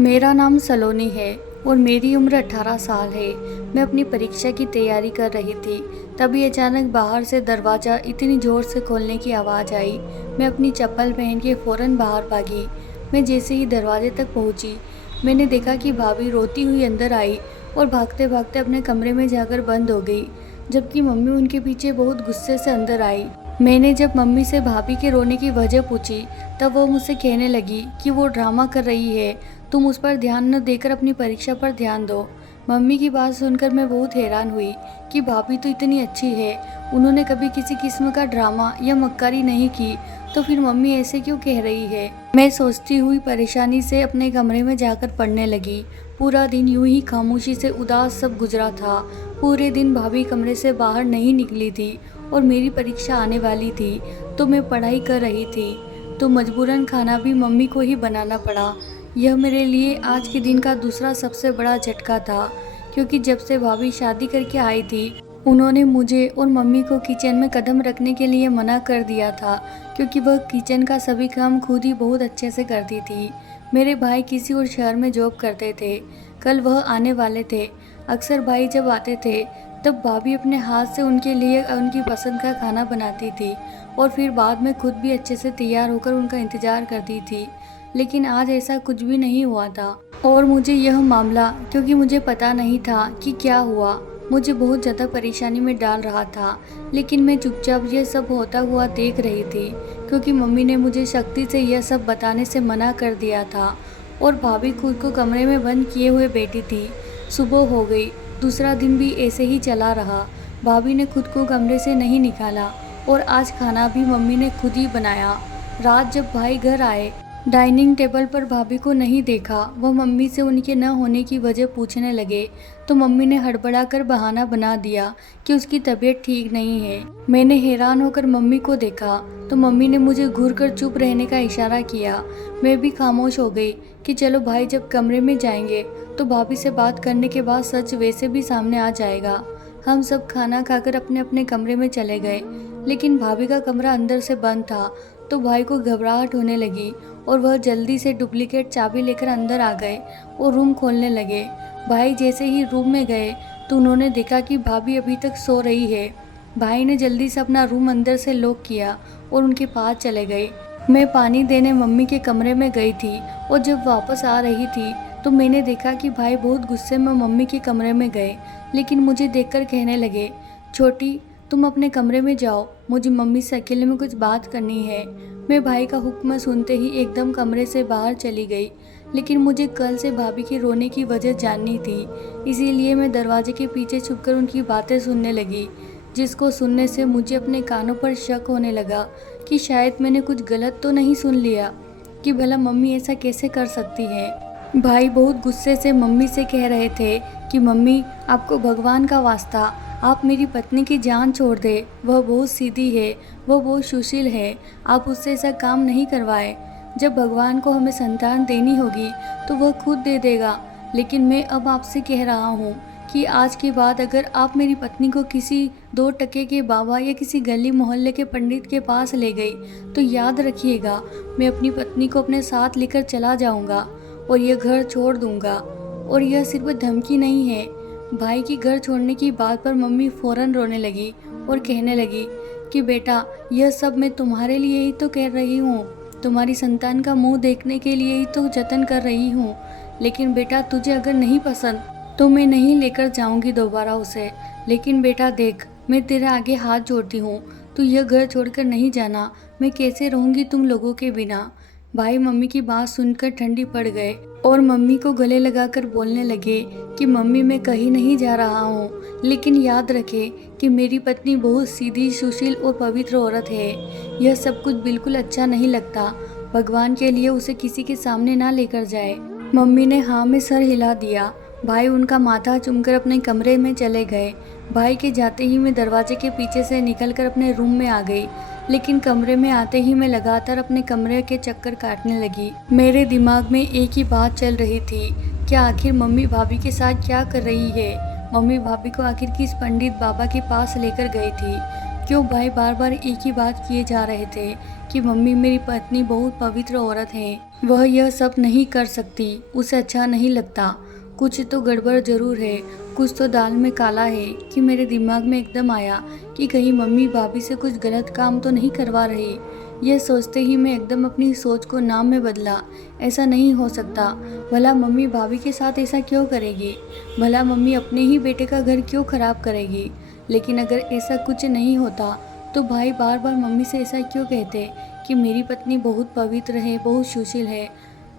मेरा नाम सलोनी है और मेरी उम्र 18 साल है। मैं अपनी परीक्षा की तैयारी कर रही थी। तभी अचानक बाहर से दरवाज़ा इतनी ज़ोर से खोलने की आवाज़ आई। मैं अपनी चप्पल पहन के फ़ौरन बाहर भागी। मैं जैसे ही दरवाजे तक पहुंची, मैंने देखा कि भाभी रोती हुई अंदर आई और भागते भागते अपने कमरे में जाकर बंद हो गई, जबकि मम्मी उनके पीछे बहुत गुस्से से अंदर आई। मैंने जब मम्मी से भाभी के रोने की वजह पूछी, तब वो मुझसे कहने लगी कि वो ड्रामा कर रही है, तुम उस पर ध्यान न देकर अपनी परीक्षा पर ध्यान दो। मम्मी की बात सुनकर मैं बहुत हैरान हुई कि भाभी तो इतनी अच्छी है, उन्होंने कभी किसी किस्म का ड्रामा या मक्कारी नहीं की, तो फिर मम्मी ऐसे क्यों कह रही है। मैं सोचती हुई परेशानी से अपने कमरे में जाकर पढ़ने लगी। पूरा दिन यूं ही खामोशी से उदास सब गुजरा था। पूरे दिन भाभी कमरे से बाहर नहीं निकली थी और मेरी परीक्षा आने वाली थी, तो मैं पढ़ाई कर रही थी, तो मजबूरन खाना भी मम्मी को ही बनाना पड़ा। यह मेरे लिए आज के दिन का दूसरा सबसे बड़ा झटका था, क्योंकि जब से भाभी शादी करके आई थी, उन्होंने मुझे और मम्मी को किचन में कदम रखने के लिए मना कर दिया था, क्योंकि वह किचन का सभी काम खुद ही बहुत अच्छे से करती थी। मेरे भाई किसी और शहर में जॉब करते थे। कल वह आने वाले थे। अक्सर भाई जब आते थे, तब भाभी अपने हाथ से उनके लिए उनकी पसंद का खाना बनाती थी और फिर बाद में खुद भी अच्छे से तैयार होकर उनका इंतज़ार करती थी। लेकिन आज ऐसा कुछ भी नहीं हुआ था और मुझे यह मामला, क्योंकि मुझे पता नहीं था कि क्या हुआ, मुझे बहुत ज़्यादा परेशानी में डाल रहा था। लेकिन मैं चुपचाप यह सब होता हुआ देख रही थी, क्योंकि मम्मी ने मुझे सख्ती से यह सब बताने से मना कर दिया था और भाभी खुद को कमरे में बंद किए हुए बैठी थी। सुबह हो गई, दूसरा दिन भी ऐसे ही चला रहा। भाभी ने खुद को कमरे से नहीं निकाला और आज खाना भी मम्मी ने खुद ही बनाया। रात जब भाई घर आए, डाइनिंग टेबल पर भाभी को नहीं देखा। वह मम्मी से उनके न होने की वजह पूछने लगे, तो मम्मी ने हड़बड़ाकर बहाना बना दिया कि उसकी तबीयत ठीक नहीं है। मैंने हैरान होकर मम्मी को देखा, तो मम्मी ने मुझे घूरकर चुप रहने का इशारा किया। मैं भी खामोश हो गई कि चलो भाई जब कमरे में जाएंगे, तो भाभी से बात करने के बाद सच वैसे भी सामने आ जाएगा। हम सब खाना खाकर अपने अपने कमरे में चले गए, लेकिन भाभी का कमरा अंदर से बंद था, तो भाई को घबराहट होने लगी और वह जल्दी से डुप्लीकेट चाबी लेकर अंदर आ गए और रूम खोलने लगे। भाई जैसे ही रूम में गए, तो उन्होंने देखा कि भाभी अभी तक सो रही है। भाई ने जल्दी से अपना रूम अंदर से लॉक किया और उनके पास चले गए। मैं पानी देने मम्मी के कमरे में गई थी और जब वापस आ रही थी, तो मैंने देखा कि भाई बहुत गुस्से में मम्मी के कमरे में गए, लेकिन मुझे देखकर कहने लगे, छोटी तुम अपने कमरे में जाओ, मुझे मम्मी से अकेले में कुछ बात करनी है। मैं भाई का हुक्म सुनते ही एकदम कमरे से बाहर चली गई, लेकिन मुझे कल से भाभी के रोने की वजह जाननी थी, इसीलिए मैं दरवाजे के पीछे छुपकर उनकी बातें सुनने लगी, जिसको सुनने से मुझे अपने कानों पर शक होने लगा कि शायद मैंने कुछ गलत तो नहीं सुन लिया, कि भला मम्मी ऐसा कैसे कर सकती है। भाई बहुत गुस्से से मम्मी से कह रहे थे कि मम्मी, आपको भगवान का वास्ता, आप मेरी पत्नी की जान छोड़ दे, वह बहुत सीधी है, वह बहुत सुशील है, आप उससे ऐसा काम नहीं करवाए। जब भगवान को हमें संतान देनी होगी तो वह खुद दे देगा। लेकिन मैं अब आपसे कह रहा हूँ कि आज के बाद अगर आप मेरी पत्नी को किसी 2 टके के बाबा या किसी गली मोहल्ले के पंडित के पास ले गई, तो याद रखिएगा, मैं अपनी पत्नी को अपने साथ लेकर चला जाऊँगा और यह घर छोड़ दूँगा। और यह सिर्फ धमकी नहीं है। भाई की घर छोड़ने की बात पर मम्मी फ़ौरन रोने लगी और कहने लगी कि बेटा, यह सब मैं तुम्हारे लिए ही तो कह रही हूँ, तुम्हारी संतान का मुंह देखने के लिए ही तो जतन कर रही हूँ। लेकिन बेटा, तुझे अगर नहीं पसंद तो मैं नहीं लेकर जाऊँगी दोबारा उसे। लेकिन बेटा देख, मैं तेरे आगे हाथ जोड़ती हूँ, तू यह घर छोड़कर नहीं जाना। मैं कैसे रहूँगी तुम लोगों के बिना। भाई मम्मी की बात सुनकर ठंडी पड़ गए और मम्मी को गले लगाकर बोलने लगे कि मम्मी, मैं कहीं नहीं जा रहा हूँ, लेकिन याद रखे कि मेरी पत्नी बहुत सीधी, सुशील और पवित्र औरत है। यह सब कुछ बिल्कुल अच्छा नहीं लगता। भगवान के लिए उसे किसी के सामने ना लेकर जाए। मम्मी ने हाँ में सर हिला दिया। भाई उनका माथा चूमकर अपने कमरे में चले गए। भाई के जाते ही मैं दरवाजे के पीछे से निकलकर अपने रूम में आ गई, लेकिन कमरे में आते ही मैं लगातार अपने कमरे के चक्कर काटने लगी। मेरे दिमाग में एक ही बात चल रही थी, क्या आखिर मम्मी भाभी के साथ क्या कर रही है। मम्मी भाभी को आखिर किस पंडित बाबा के पास लेकर गई थी। क्यों भाई बार बार एक ही बात किए जा रहे थे कि मम्मी, मेरी पत्नी बहुत पवित्र औरत है, वह यह सब नहीं कर सकती, उसे अच्छा नहीं लगता। कुछ तो गड़बड़ ज़रूर है, कुछ तो दाल में काला है कि मेरे दिमाग में एकदम आया कि कहीं मम्मी भाभी से कुछ गलत काम तो नहीं करवा रही। यह सोचते ही मैं एकदम अपनी सोच को नाम में बदला। ऐसा नहीं हो सकता, भला मम्मी भाभी के साथ ऐसा क्यों करेगी? भला मम्मी अपने ही बेटे का घर क्यों खराब करेगी? लेकिन अगर ऐसा कुछ नहीं होता तो भाई बार बार मम्मी से ऐसा क्यों कहते कि मेरी पत्नी बहुत पवित्र है, बहुत सुशील है?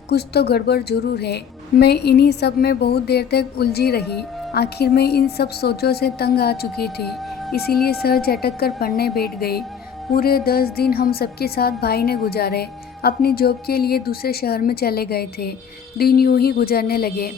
कुछ तो गड़बड़ जरूर है। मैं इन्हीं सब में बहुत देर तक उलझी रही। आखिर मैं इन सब सोचों से तंग आ चुकी थी, इसीलिए सर झटक कर पढ़ने बैठ गई। पूरे 10 दिन हम सबके साथ भाई ने गुजारे। अपनी जॉब के लिए दूसरे शहर में चले गए थे। दिन यूं ही गुजरने लगे,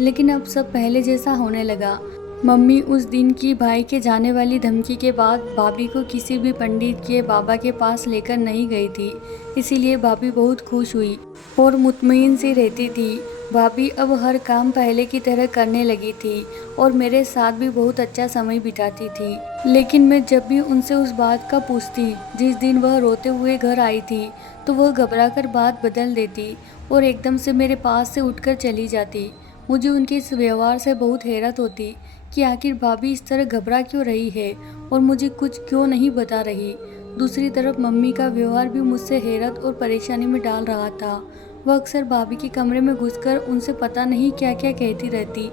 लेकिन अब सब पहले जैसा होने लगा। मम्मी उस दिन की भाई के जाने वाली धमकी के बाद भाभी को किसी भी पंडित के बाबा के पास लेकर नहीं गई थी, इसीलिए भाभी बहुत खुश हुई और मुतमईन सी रहती थी। भाभी अब हर काम पहले की तरह करने लगी थी और मेरे साथ भी बहुत अच्छा समय बिताती थी। लेकिन मैं जब भी उनसे उस बात का पूछती जिस दिन वह रोते हुए घर आई थी, तो वह घबराकर बात बदल देती और एकदम से मेरे पास से उठकर चली जाती। मुझे उनके इस व्यवहार से बहुत हैरत होती कि आखिर भाभी इस तरह घबरा क्यों रही है और मुझे कुछ क्यों नहीं बता रही। दूसरी तरफ मम्मी का व्यवहार भी मुझसे हैरत और परेशानी में डाल रहा था। वह अक्सर भाभी के कमरे में घुसकर उनसे पता नहीं क्या क्या कहती रहती,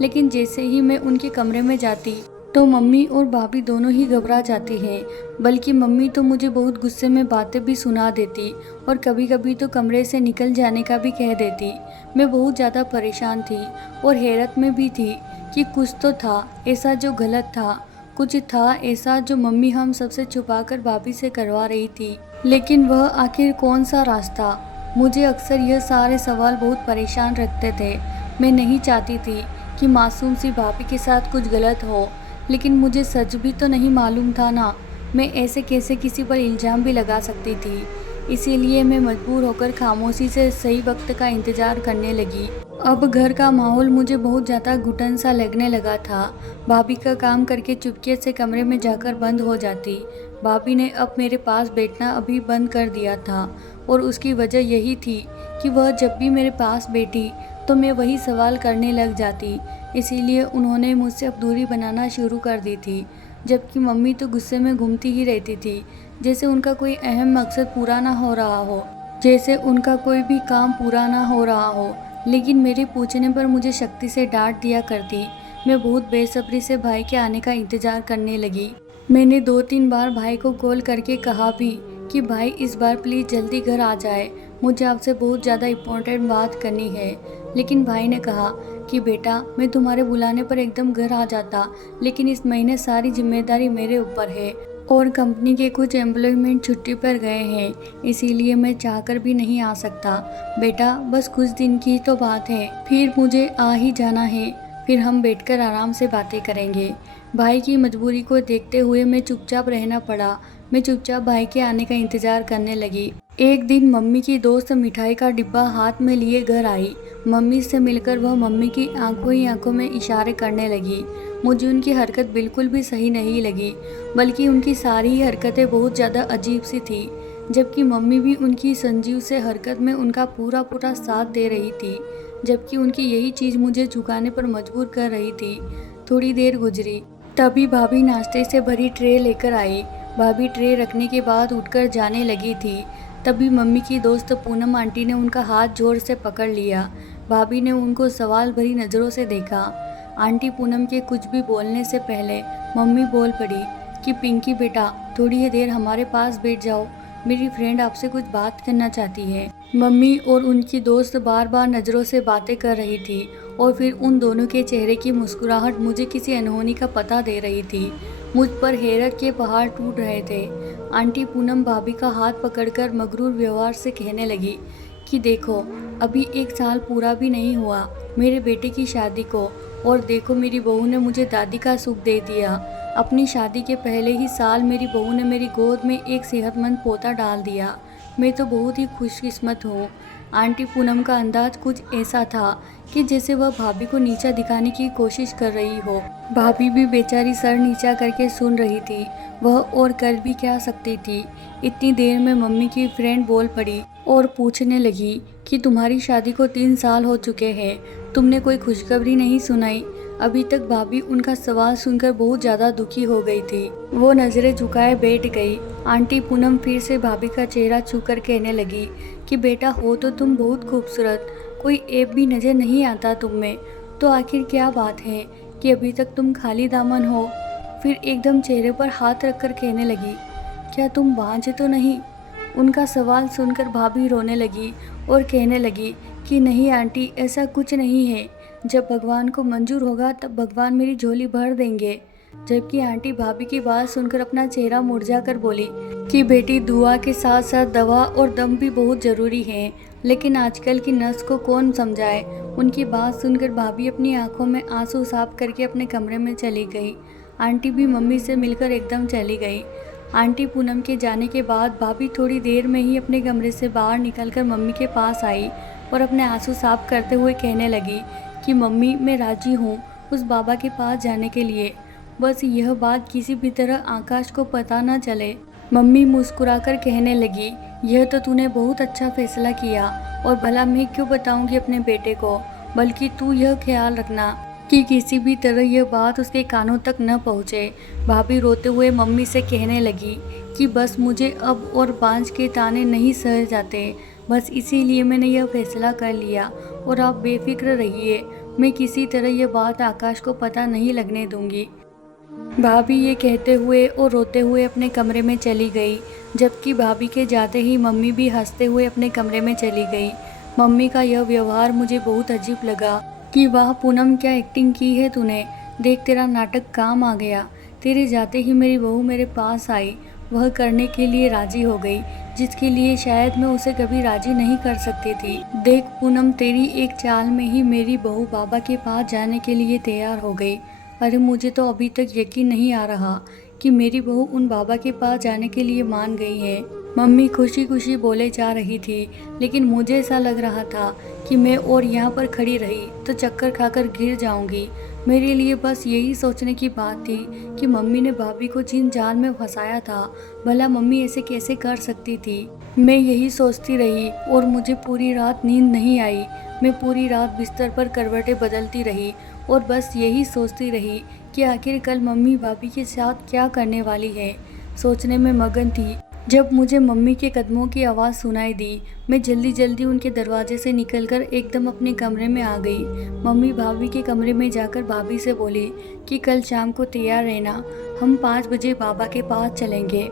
लेकिन जैसे ही मैं उनके कमरे में जाती तो मम्मी और भाभी दोनों ही घबरा जाते हैं। बल्कि मम्मी तो मुझे बहुत गुस्से में बातें भी सुना देती और कभी कभी तो कमरे से निकल जाने का भी कह देती। मैं बहुत ज़्यादा परेशान थी और हैरत में भी थी कि कुछ तो था ऐसा जो गलत था, कुछ था ऐसा जो मम्मी हम सबसे छुपाकर भाभी से करवा रही थी। लेकिन वह आखिर कौन सा रास्ता? मुझे अक्सर यह सारे सवाल बहुत परेशान रखते थे। मैं नहीं चाहती थी कि मासूम सी भाभी के साथ कुछ गलत हो, लेकिन मुझे सच भी तो नहीं मालूम था ना। मैं ऐसे कैसे किसी पर इल्ज़ाम भी लगा सकती थी। इसीलिए मैं मजबूर होकर खामोशी से सही वक्त का इंतज़ार करने लगी। अब घर का माहौल मुझे बहुत ज़्यादा घुटन सा लगने लगा था। भाभी का काम करके चुपके से कमरे में जाकर बंद हो जाती। भाभी ने अब मेरे पास बैठना अभी बंद कर दिया था और उसकी वजह यही थी कि वह जब भी मेरे पास बैठी तो मैं वही सवाल करने लग जाती। इसीलिए उन्होंने मुझसे अब दूरी बनाना शुरू कर दी थी। जबकि मम्मी तो गुस्से में घूमती ही रहती थी, जैसे उनका कोई अहम मकसद पूरा ना हो रहा हो, जैसे उनका कोई भी काम पूरा ना हो रहा हो। लेकिन मेरे पूछने पर मुझे सख्ती से डांट दिया करती। मैं बहुत बेसब्री से भाई के आने का इंतज़ार करने लगी। मैंने 2-3 बार भाई को कॉल करके कहा भी कि भाई इस बार प्लीज़ जल्दी घर आ जाए, मुझे आपसे बहुत ज़्यादा इम्पोर्टेंट बात करनी है। लेकिन भाई ने कहा कि बेटा मैं तुम्हारे बुलाने पर एकदम घर आ जाता, लेकिन इस महीने सारी जिम्मेदारी मेरे ऊपर है और कंपनी के कुछ एम्प्लॉयमेंट छुट्टी पर गए हैं, इसीलिए मैं चाहकर भी नहीं आ सकता। बेटा बस कुछ दिन की तो बात है, फिर मुझे आ ही जाना है, फिर हम बैठकर आराम से बातें करेंगे। भाई की मजबूरी को देखते हुए मैं चुपचाप रहना पड़ा। मैं चुपचाप भाई के आने का इंतज़ार करने लगी। एक दिन मम्मी की दोस्त मिठाई का डिब्बा हाथ में लिए घर आई। मम्मी से मिलकर वह मम्मी की आंखों ही आंखों में इशारे करने लगी। मुझे उनकी हरकत बिल्कुल भी सही नहीं लगी, बल्कि उनकी सारी ही हरकतें बहुत ज़्यादा अजीब सी थी। जबकि मम्मी भी उनकी संजीव से हरकत में उनका पूरा पूरा साथ दे रही थी, जबकि उनकी यही चीज़ मुझे झुकाने पर मजबूर कर रही थी। थोड़ी देर गुजरी, तभी भाभी नाश्ते से भरी ट्रे लेकर आई। भाभी ट्रे रखने के बाद उठकर जाने लगी थी। तभी मम्मी की दोस्त पूनम आंटी ने उनका हाथ जोर से पकड़ लिया। भाभी ने उनको सवाल भरी नज़रों से देखा। आंटी पूनम के कुछ भी बोलने से पहले मम्मी बोल पड़ी कि पिंकी बेटा थोड़ी ही देर हमारे पास बैठ जाओ, मेरी फ्रेंड आपसे कुछ बात करना चाहती है। मम्मी और उनकी दोस्त बार बार नज़रों से बातें कर रही थी और फिर उन दोनों के चेहरे की मुस्कुराहट मुझे किसी अनहोनी का पता दे रही थी। मुझ पर हैरत के पहाड़ टूट रहे थे। आंटी पूनम भाभी का हाथ पकड़कर मगरूर व्यवहार से कहने लगी कि देखो अभी 1 साल पूरा भी नहीं हुआ मेरे बेटे की शादी को, और देखो मेरी बहू ने मुझे दादी का सुख दे दिया। अपनी शादी के पहले ही साल मेरी बहू ने मेरी गोद में एक सेहतमंद पोता डाल दिया। मैं तो बहुत ही खुशकिस्मत हूँ। आंटी पूनम का अंदाज कुछ ऐसा था कि जैसे वह भाभी को नीचा दिखाने की कोशिश कर रही हो। भाभी भी बेचारी सर नीचा करके सुन रही थी। वह और कर भी क्या सकती थी। इतनी देर में मम्मी की फ्रेंड बोल पड़ी और पूछने लगी कि तुम्हारी शादी को 3 साल हो चुके हैं, तुमने कोई खुशखबरी नहीं सुनाई। अभी तक भाभी उनका सवाल सुनकर बहुत ज़्यादा दुखी हो गई थी। वो नज़रें झुकाए बैठ गई। आंटी पूनम फिर से भाभी का चेहरा छूकर कहने लगी कि बेटा हो तो तुम बहुत खूबसूरत, कोई ऐब भी नज़र नहीं आता तुम में। तो आखिर क्या बात है कि अभी तक तुम खाली दामन हो। फिर एकदम चेहरे पर हाथ रखकर कहने लगी, क्या तुम बांझ तो नहीं। उनका सवाल सुनकर भाभी रोने लगी और कहने लगी कि नहीं आंटी, ऐसा कुछ नहीं है। जब भगवान को मंजूर होगा तब भगवान मेरी झोली भर देंगे। जबकि आंटी भाभी की बात सुनकर अपना चेहरा मुरझा कर बोली कि बेटी, दुआ के साथ साथ दवा और दम भी बहुत ज़रूरी है, लेकिन आजकल की नस को कौन समझाए। उनकी बात सुनकर भाभी अपनी आंखों में आंसू साफ करके अपने कमरे में चली गई। आंटी भी मम्मी से मिलकर एकदम चली गई। आंटी पूनम के जाने के बाद भाभी थोड़ी देर में ही अपने कमरे से बाहर निकलकर मम्मी के पास आई और अपने आंसू साफ करते हुए कहने लगी कि मम्मी, मैं राजी हूँ उस बाबा के पास जाने के लिए। बस यह बात किसी भी तरह आकाश को पता न चले। मम्मी मुस्कुराकर कहने लगी, यह तो तूने बहुत अच्छा फैसला किया, और भला मैं क्यों बताऊंगी अपने बेटे को। बल्कि तू यह ख्याल रखना कि किसी भी तरह यह बात उसके कानों तक न पहुँचे। भाभी रोते हुए मम्मी से कहने लगी कि बस मुझे अब और बांझ के ताने नहीं सह जाते। बस इसीलिए मैंने यह फैसला कर लिया, और आप बेफिक्र रहिए, मैं किसी तरह यह बात आकाश को पता नहीं लगने दूंगी। भाभी ये कहते हुए और रोते हुए अपने कमरे में चली गई। जबकि भाभी के जाते ही मम्मी भी हंसते हुए अपने कमरे में चली गई। मम्मी का यह व्यवहार मुझे बहुत अजीब लगा कि वाह पूनम, क्या एक्टिंग की है तूने। देख, तेरा नाटक काम आ गया। तेरे जाते ही मेरी बहू मेरे पास आई, वह करने के लिए राजी हो गई जिसके लिए शायद मैं उसे कभी राजी नहीं कर सकती थी। देख पूनम, तेरी एक चाल में ही मेरी बहू बाबा के पास जाने के लिए तैयार हो गई। अरे मुझे तो अभी तक यकीन नहीं आ रहा कि मेरी बहू उन बाबा के पास जाने के लिए मान गई है। मम्मी खुशी खुशी बोले जा रही थी, लेकिन मुझे ऐसा लग रहा था कि मैं और यहाँ पर खड़ी रही तो चक्कर खाकर गिर जाऊंगी। मेरे लिए बस यही सोचने की बात थी कि मम्मी ने भाभी को जिन जाल में फंसाया था, भला मम्मी ऐसे कैसे कर सकती थी। मैं यही सोचती रही और मुझे पूरी रात नींद नहीं आई। मैं पूरी रात बिस्तर पर करवटें बदलती रही और बस यही सोचती रही कि आखिर कल मम्मी भाभी के साथ क्या करने वाली है। सोचने में मगन थी जब मुझे मम्मी के कदमों की आवाज़ सुनाई दी। मैं जल्दी जल्दी उनके दरवाजे से निकलकर एकदम अपने कमरे में आ गई। मम्मी भाभी के कमरे में जाकर भाभी से बोली कि कल शाम को तैयार रहना, हम 5 बजे बाबा के पास चलेंगे।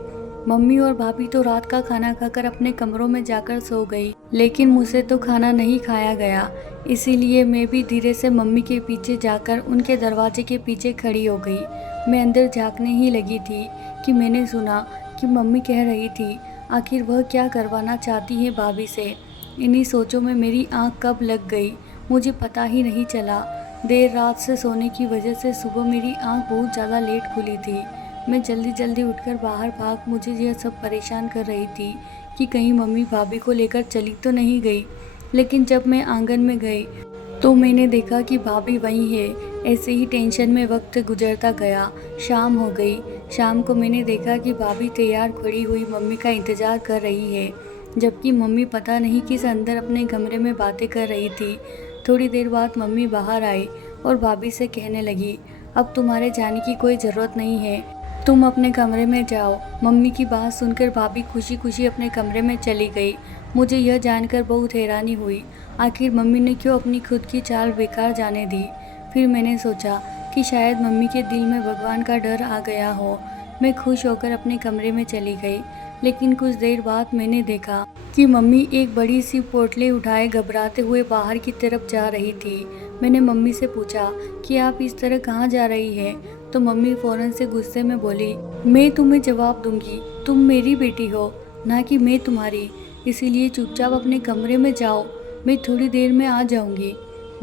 मम्मी और भाभी तो रात का खाना खाकर अपने कमरों में जाकर सो गई, लेकिन मुझसे तो खाना नहीं खाया गया। इसीलिए मैं भी धीरे से मम्मी के पीछे जाकर उनके दरवाजे के पीछे खड़ी हो गई। मैं अंदर झाँकने ही लगी थी कि मैंने सुना कि मम्मी कह रही थी आखिर वह क्या करवाना चाहती है भाभी से। इन्हीं सोचों में मेरी आंख कब लग गई मुझे पता ही नहीं चला। देर रात से सोने की वजह से सुबह मेरी आंख बहुत ज़्यादा लेट खुली थी। मैं जल्दी जल्दी उठकर बाहर भाग, मुझे यह सब परेशान कर रही थी कि कहीं मम्मी भाभी को लेकर चली तो नहीं गई। लेकिन जब मैं आंगन में गई तो मैंने देखा कि भाभी वहीं है। ऐसे ही टेंशन में वक्त गुजरता गया। शाम हो गई। शाम को मैंने देखा कि भाभी तैयार खड़ी हुई मम्मी का इंतज़ार कर रही है, जबकि मम्मी पता नहीं किस अंदर अपने कमरे में बातें कर रही थी। थोड़ी देर बाद मम्मी बाहर आई और भाभी से कहने लगी, अब तुम्हारे जाने की कोई ज़रूरत नहीं है, तुम अपने कमरे में जाओ। मम्मी की बात सुनकर भाभी खुशी खुशी अपने कमरे में चली गई। मुझे यह जानकर बहुत हैरानी हुई, आखिर मम्मी ने क्यों अपनी खुद की चाल बेकार जाने दी। फिर मैंने सोचा कि शायद मम्मी के दिल में भगवान का डर आ गया हो। मैं खुश होकर अपने कमरे में चली गई, लेकिन कुछ देर बाद मैंने देखा कि मम्मी एक बड़ी सी पोटली उठाए घबराते हुए बाहर की तरफ जा रही थी। मैंने मम्मी से पूछा कि आप इस तरह कहाँ जा रही है, तो मम्मी फ़ौरन से गुस्से में बोली, मैं तुम्हें जवाब दूंगी, तुम मेरी बेटी हो ना कि मैं तुम्हारी, इसीलिए चुपचाप अपने कमरे में जाओ, मैं थोड़ी देर में आ जाऊंगी।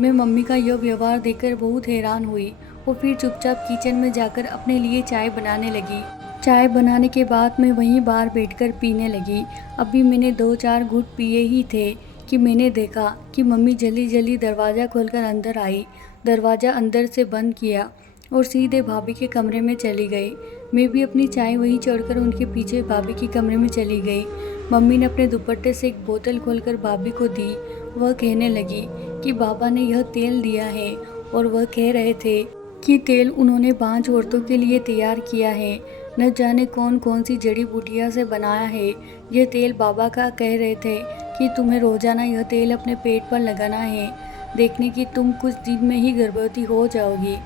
मैं मम्मी का यह व्यवहार देखकर बहुत हैरान हुई और फिर चुपचाप किचन में जाकर अपने लिए चाय बनाने लगी। चाय बनाने के बाद मैं वहीं बाहर बैठकर पीने लगी। अभी मैंने 2-4 घूंट पिए ही थे कि मैंने देखा कि मम्मी जल्दी जल्दी दरवाज़ा खोलकर अंदर आई, दरवाज़ा अंदर से बंद किया और सीधे भाभी के कमरे में चली गई। मैं भी अपनी चाय वहीं छोड़कर उनके पीछे भाभी के कमरे में चली गई। मम्मी ने अपने दुपट्टे से एक बोतल खोलकर भाभी को दी। वह कहने लगी कि बाबा ने यह तेल दिया है और वह कह रहे थे कि तेल उन्होंने 5 औरतों के लिए तैयार किया है। न जाने कौन कौन सी जड़ी बूटियाँ से बनाया है यह तेल। बाबा का कह रहे थे कि तुम्हें रोज़ाना यह तेल अपने पेट पर लगाना है, देखने की तुम कुछ दिन में ही गर्भवती हो जाओगी।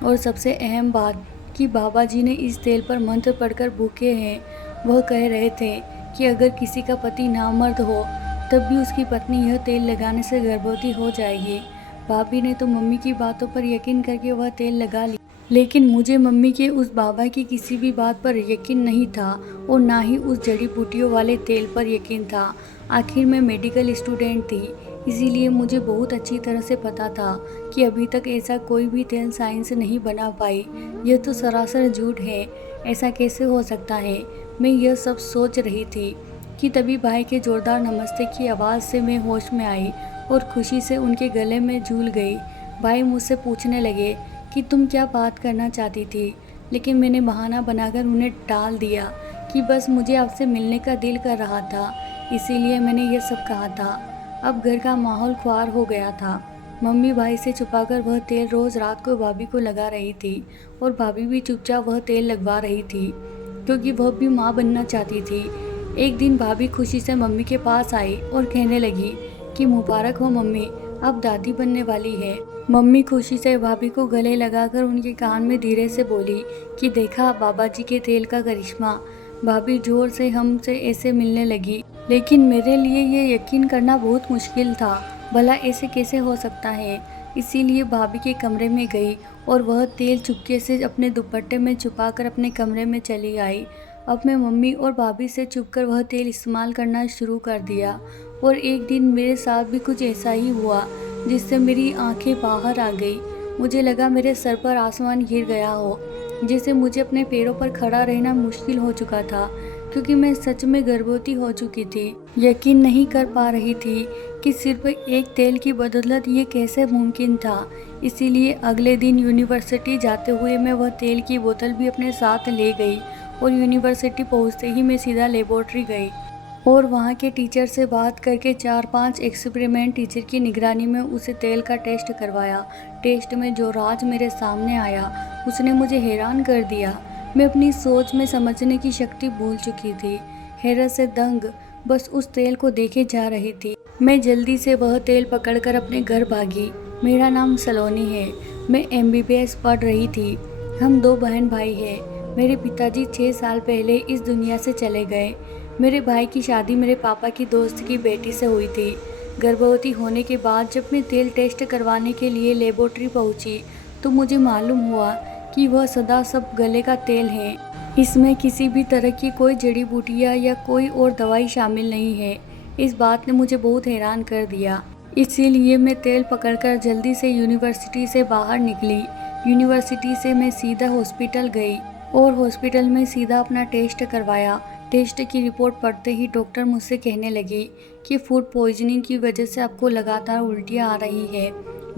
और सबसे अहम बात कि बाबा जी ने इस तेल पर मंत्र पढ़कर भूखे हैं। वह कह रहे थे कि अगर किसी का पति नामर्द हो तब भी उसकी पत्नी यह तेल लगाने से गर्भवती हो जाएगी। भाभी ने तो मम्मी की बातों पर यकीन करके वह तेल लगा लिया, लेकिन मुझे मम्मी के उस बाबा की किसी भी बात पर यकीन नहीं था और ना ही उस जड़ी बूटियों वाले तेल पर यकीन था। आखिर मैं मेडिकल स्टूडेंट थी, इसीलिए मुझे बहुत अच्छी तरह से पता था कि अभी तक ऐसा कोई भी तेल साइंस नहीं बना पाई। यह तो सरासर झूठ है, ऐसा कैसे हो सकता है। मैं यह सब सोच रही थी कि तभी भाई के जोरदार नमस्ते की आवाज़ से मैं होश में आई और खुशी से उनके गले में झूल गई। भाई मुझसे पूछने लगे कि तुम क्या बात करना चाहती थी, लेकिन मैंने बहाना बनाकर उन्हें टाल दिया कि बस मुझे आपसे मिलने का दिल कर रहा था, इसीलिए मैंने ये सब कहा था। अब घर का माहौल ख्वार हो गया था। मम्मी भाई से छुपाकर वह तेल रोज़ रात को भाभी को लगा रही थी और भाभी भी चुपचाप वह तेल लगवा रही थी क्योंकि वह भी माँ बनना चाहती थी। एक दिन भाभी खुशी से मम्मी के पास आई और कहने लगी कि मुबारक हो मम्मी, अब दादी बनने वाली है। मम्मी खुशी से भाभी को गले लगाकर उनके कान में धीरे से बोली कि देखा बाबा जी के तेल का करिश्मा। भाभी जोर से हमसे ऐसे मिलने लगी, लेकिन मेरे लिए ये यकीन करना बहुत मुश्किल था। भला ऐसे कैसे हो सकता है। इसीलिए भाभी के कमरे में गई और वह तेल चुपके से अपने दुपट्टे में छुपाकर अपने कमरे में चली आई। अब मैं मम्मी और भाभी से छुपकर वह तेल इस्तेमाल करना शुरू कर दिया और एक दिन मेरे साथ भी कुछ ऐसा ही हुआ जिससे मेरी आंखें बाहर आ गई। मुझे लगा मेरे सर पर आसमान गिर गया हो, जैसे मुझे अपने पैरों पर खड़ा रहना मुश्किल हो चुका था क्योंकि मैं सच में गर्भवती हो चुकी थी। यकीन नहीं कर पा रही थी कि सिर्फ एक तेल की बदौलत ये कैसे मुमकिन था। इसीलिए अगले दिन यूनिवर्सिटी जाते हुए मैं वह तेल की बोतल भी अपने साथ ले गई और यूनिवर्सिटी पहुंचते ही मैं सीधा लेबोरेटरी गई और वहाँ के टीचर से बात करके 4-5 एक्सपेरिमेंट टीचर की निगरानी में उसे तेल का टेस्ट करवाया। टेस्ट में जो राज मेरे सामने आया उसने मुझे हैरान कर दिया। मैं अपनी सोच में समझने की शक्ति भूल चुकी थी, हैरत से दंग बस उस तेल को देखे जा रही थी। मैं जल्दी से वह तेल पकड़कर अपने घर भागी। मेरा नाम सलोनी है, मैं MBBS पढ़ रही थी। हम 2 बहन भाई हैं। मेरे पिताजी 6 साल पहले इस दुनिया से चले गए। मेरे भाई की शादी मेरे पापा की दोस्त की बेटी से हुई थी। गर्भवती होने के बाद जब मैं तेल टेस्ट करवाने के लिए लेबोरेटरी पहुंची तो मुझे मालूम हुआ कि वह सदा सब गले का तेल है। इसमें किसी भी तरह की कोई जड़ी बूटियाँ या कोई और दवाई शामिल नहीं है। इस बात ने मुझे बहुत हैरान कर दिया। इसीलिए मैं तेल पकड़कर जल्दी से यूनिवर्सिटी से बाहर निकली। यूनिवर्सिटी से मैं सीधा हॉस्पिटल गई और हॉस्पिटल में सीधा अपना टेस्ट करवाया। टेस्ट की रिपोर्ट पढ़ते ही डॉक्टर मुझसे कहने लगी कि फूड पॉइजनिंग की वजह से आपको लगातार उल्टियाँ आ रही है।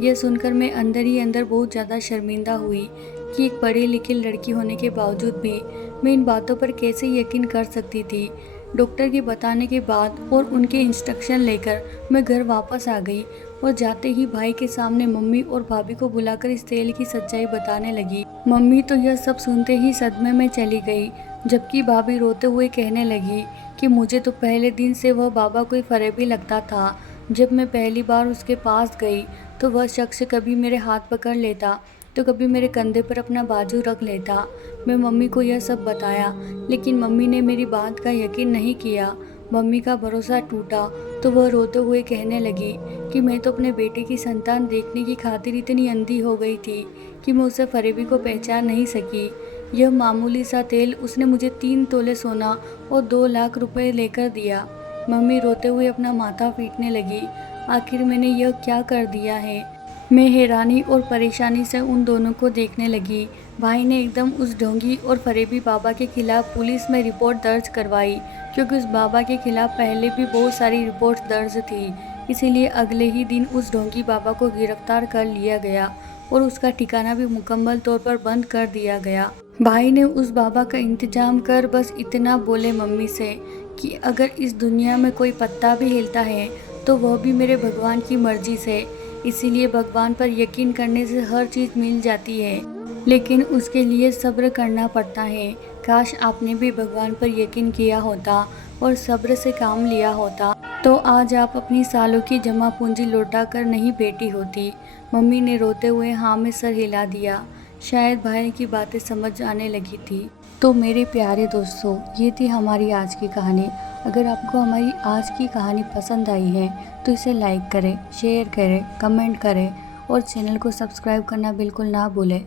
यह सुनकर मैं अंदर ही अंदर बहुत ज़्यादा शर्मिंदा हुई कि एक पढ़ी लिखी लड़की होने के बावजूद भी मैं इन बातों पर कैसे यकीन कर सकती थी। डॉक्टर के बताने के बाद और उनके इंस्ट्रक्शन लेकर मैं घर वापस आ गई और जाते ही भाई के सामने मम्मी और भाभी को बुलाकर इस तेल की सच्चाई बताने लगी। मम्मी तो यह सब सुनते ही सदमे में चली गई, जबकि भाभी रोते हुए कहने लगी कि मुझे तो पहले दिन से वह बाबा कोई फरेबी लगता था। जब मैं पहली बार उसके पास गई तो वह शख्स कभी मेरे हाथ पकड़ लेता तो कभी मेरे कंधे पर अपना बाजू रख लेता। मैं मम्मी को यह सब बताया, लेकिन मम्मी ने मेरी बात का यकीन नहीं किया। मम्मी का भरोसा टूटा तो वह रोते हुए कहने लगी कि मैं तो अपने बेटे की संतान देखने की खातिर इतनी अंधी हो गई थी कि मैं उसे फरेबी को पहचान नहीं सकी। यह मामूली सा तेल उसने मुझे 3 तोले सोना और 2 लाख रुपए लेकर दिया। मम्मी रोते हुए अपना माथा पीटने लगी। आखिर मैंने यह क्या कर दिया है। मैं हैरानी और परेशानी से उन दोनों को देखने लगी। भाई ने एकदम उस ढोंगी और फरेबी बाबा के खिलाफ पुलिस में रिपोर्ट दर्ज करवाई, क्योंकि उस बाबा के खिलाफ पहले भी बहुत सारी रिपोर्ट्स दर्ज थी। इसीलिए अगले ही दिन उस ढोंगी बाबा को गिरफ्तार कर लिया गया और उसका ठिकाना भी मुकम्मल तौर पर बंद कर दिया गया। भाई ने उस बाबा का इंतजाम कर बस इतना बोले मम्मी से कि अगर इस दुनिया में कोई पत्ता भी हिलता है तो वह भी मेरे भगवान की मर्जी से। इसीलिए भगवान पर यकीन करने से हर चीज़ मिल जाती है, लेकिन उसके लिए सब्र करना पड़ता है। काश आपने भी भगवान पर यकीन किया होता और सब्र से काम लिया होता तो आज आप अपनी सालों की जमा पूंजी लौटा कर नहीं बैठी होती। मम्मी ने रोते हुए हाँ में सर हिला दिया। शायद भाई की बातें समझ आने लगी थी। तो मेरे प्यारे दोस्तों, ये थी हमारी आज की कहानी। अगर आपको हमारी आज की कहानी पसंद आई है तो इसे लाइक करें, शेयर करें, कमेंट करें और चैनल को सब्सक्राइब करना बिल्कुल ना भूलें।